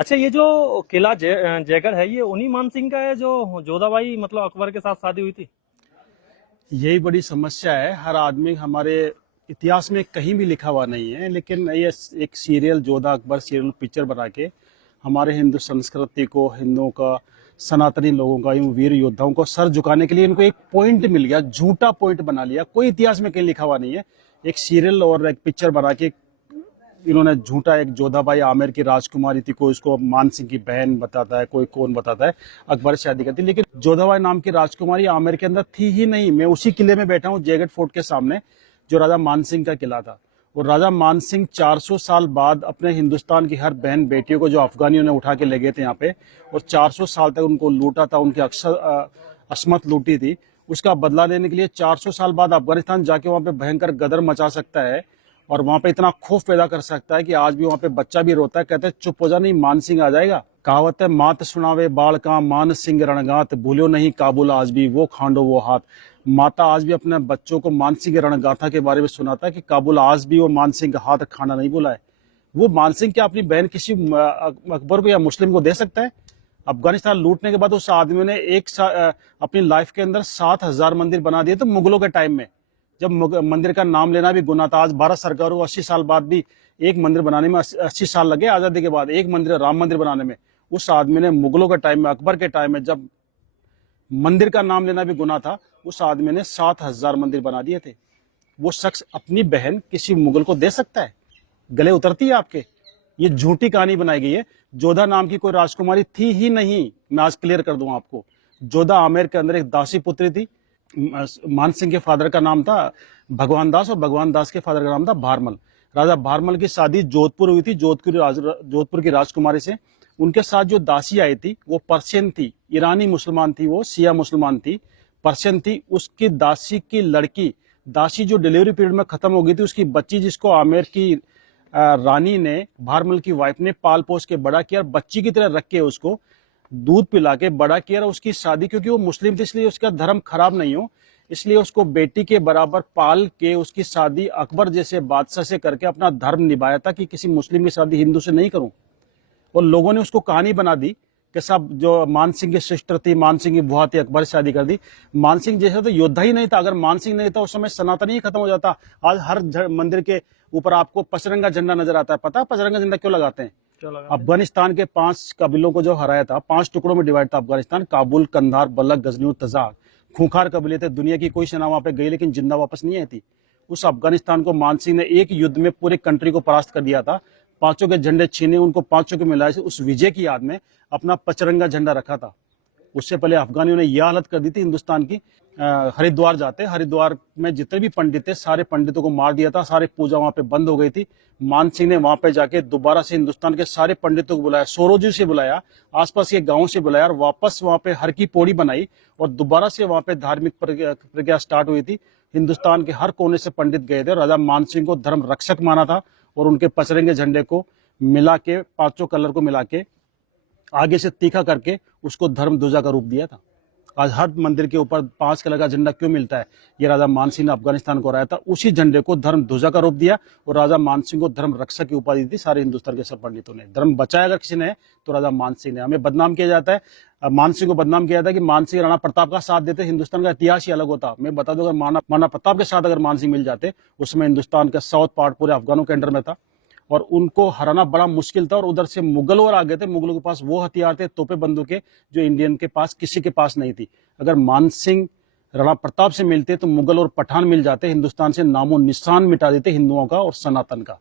अच्छा, ये जो किला जयगढ़ है, ये उन्हीं मान सिंह का है जो जोधाबाई मतलब अकबर के साथ शादी हुई थी। यही बड़ी समस्या है। हर आदमी हमारे इतिहास में कहीं भी लिखा हुआ नहीं है, लेकिन ये एक serial Jodha Akbar serial picture बना के हमारे हिंदू संस्कृति को, हिंदुओं का, सनातनी लोगों का, इन वीर योद्धाओं को सर झुकाने के लिए इनको एक पॉइंट मिल गया, झूठा पॉइंट बना लिया। कोई इतिहास में कहीं लिखा हुआ नहीं है। एक सीरियल और एक पिक्चर बना के इन्होंने झूठा, एक जोधाबाई आमेर की राजकुमारी थी, कोई उसको मान सिंह की बहन बताता है, कोई कौन बताता है, अकबर से शादी करती। लेकिन जोधाबाई नाम की राजकुमारी आमेर के अंदर थी ही नहीं। मैं उसी किले में बैठा हूँ, जयगढ़ फोर्ट के सामने, जो राजा मान सिंह का किला था। और राजा मान सिंह 400 साल बाद अपने हिंदुस्तान की हर बहन बेटियों को, जो अफगानियों ने उठा के ले गए थे यहाँ पे, और 400 साल तक उनको लूटा था, उनकी असमत लूटी थी, उसका बदला लेने के लिए 400 साल बाद अफगानिस्तान जाके वहां पे भयंकर गदर मचा सकता है और वहां पे इतना खौफ पैदा कर सकता है कि आज भी वहां पे बच्चा भी रोता है, कहते हैं चुप हो जा, नहीं मान सिंह आ जाएगा। कहावत है, मात सुनावे बाल का मान सिंह रणगात, भूलो नहीं काबुल आज भी वो खांडो वो हाथ। माता आज भी अपने बच्चों को मान सिंह रणगाथा के बारे में सुनाता है कि काबुल आज भी वो मान सिंह का हाथ खाना नहीं भूला है। वो मान सिंह क्या अपनी बहन किसी अकबर को या मुस्लिम को दे सकता है? अफगानिस्तान लूटने के बाद उस आदमी ने अपनी लाइफ के अंदर 7,000 मंदिर बना दिए। तो मुगलों के टाइम में जब मंदिर का नाम लेना भी गुनाह था, आज भारत सरकार को 80 साल बाद भी एक मंदिर बनाने में 80 साल लगे, आजादी के बाद एक मंदिर, राम मंदिर बनाने में। उस आदमी ने मुगलों के टाइम में, अकबर के टाइम में, जब मंदिर का नाम लेना भी गुनाह था, उस आदमी ने 7,000 मंदिर बना दिए थे। वो शख्स अपनी बहन किसी मुगल को दे सकता है? गले उतरती है आपके? ये झूठी कहानी बनाई गई है। जोधा नाम की कोई राजकुमारी थी ही नहीं। मैं आज क्लियर कर दूं आपको, जोधा आमेर के अंदर एक दासी पुत्री थी। मान सिंह के फादर का नाम था भगवान दास और भगवान दास के फादर का नाम था भारमल। राजा भारमल की शादी जोधपुर हुई थी, जोधपुर की राजकुमारी से। उनके साथ जो दासी आई थी वो पर्शियन थी, ईरानी मुसलमान थी, वो शिया मुसलमान थी, पर्शियन थी। उसकी दासी की लड़की, दासी जो डिलीवरी पीरियड में खत्म हो गई थी, उसकी बच्ची, जिसको आमेर की रानी ने, भारमल की वाइफ ने पाल पोस के बड़ा किया, बच्ची की तरह रख के उसको दूध पिला के बड़ा किया। उसकी शादी, क्योंकि वो मुस्लिम थी इसलिए उसका धर्म खराब नहीं हो, इसलिए उसको बेटी के बराबर पाल के उसकी शादी अकबर जैसे बादशाह से करके अपना धर्म निभाया था कि किसी मुस्लिम की शादी हिंदू से नहीं करूं। और लोगों ने उसको कहानी बना दी कि सब जो मान सिंह की सिस्टर थी, मान सिंह की बुआ थी, अकबर से शादी कर दी। मान सिंह जैसा तो योद्धा ही नहीं था। अगर मान सिंह नहीं था उस समय सनातन ही खत्म हो जाता। आज हर मंदिर के ऊपर आपको पचरंगा झंडा नजर आता है। पता है पचरंगा झंडा क्यों लगाते हैं? अफगानिस्तान के 5 कबीलों को जो हराया था, 5 टुकड़ों में डिवाइड था अफगानिस्तान, काबुल, कंधार, बलख, गजनी और तजाक। खूंखार कबीले थे। दुनिया की कोई सेना वहां पे गई लेकिन जिंदा वापस नहीं आई थी। उस अफगानिस्तान को मान सिंह ने एक युद्ध में पूरे कंट्री को परास्त कर दिया था। 5 के झंडे छीने, उनको 5 के मिलाए, उस विजय की याद में अपना पचरंगा झंडा रखा था। उससे पहले अफगानियों ने यह हालत कर दी थी हिंदुस्तान की। हरिद्वार जाते, हरिद्वार में जितने भी पंडित थे सारे पंडितों को मार दिया था, सारी पूजा वहां पे बंद हो गई थी। मान सिंह ने वहां पे जाके दोबारा से हिंदुस्तान के सारे पंडितों को बुलाया, सोरोजी से बुलाया, आसपास के गांवों से बुलाया, और वापस वहां पे हर की पौड़ी बनाई और दोबारा से वहां पे धार्मिक प्रक्रिया स्टार्ट हुई थी। हिंदुस्तान के हर कोने से पंडित गए थे। राजा मान सिंह को धर्म रक्षक माना था और उनके पचरंगे झंडे को मिला के, 5 कलर को मिला के आगे से तीखा करके उसको धर्म ध्वजा का रूप दिया था। आज हर मंदिर के ऊपर 5 कलर का झंडा क्यों मिलता है? ये राजा मान सिंह ने अफगानिस्तान को हराया था, उसी झंडे को धर्म ध्वजा का रूप दिया और राजा मान सिंह को धर्म रक्षक की उपाधि दी। सारे हिंदुस्तान के सब पंडितों ने धर्म बचाया अगर किसी ने तो राजा मान सिंह ने। हमें बदनाम किया जाता है, मान सिंह को बदनाम किया जाता है कि मान सिंह राणा प्रताप का साथ देते, हिंदुस्तान का इतिहास ही अलग होता। मैं बता दूं, अगर राणा प्रताप के साथ अगर मान सिंह मिल जाते, उसमें हिंदुस्तान का साउथ पार्ट पूरे अफगानों के अंडर में था और उनको हराना बड़ा मुश्किल था। और उधर से मुगल और आ गए थे। मुगलों के पास वो हथियार थे, तोपे बंदूकें, जो इंडियन के पास किसी के पास नहीं थी। अगर मान सिंह राणा प्रताप से मिलते तो मुगल और पठान मिल जाते, हिंदुस्तान से नामो निशान मिटा देते हिंदुओं का और सनातन का।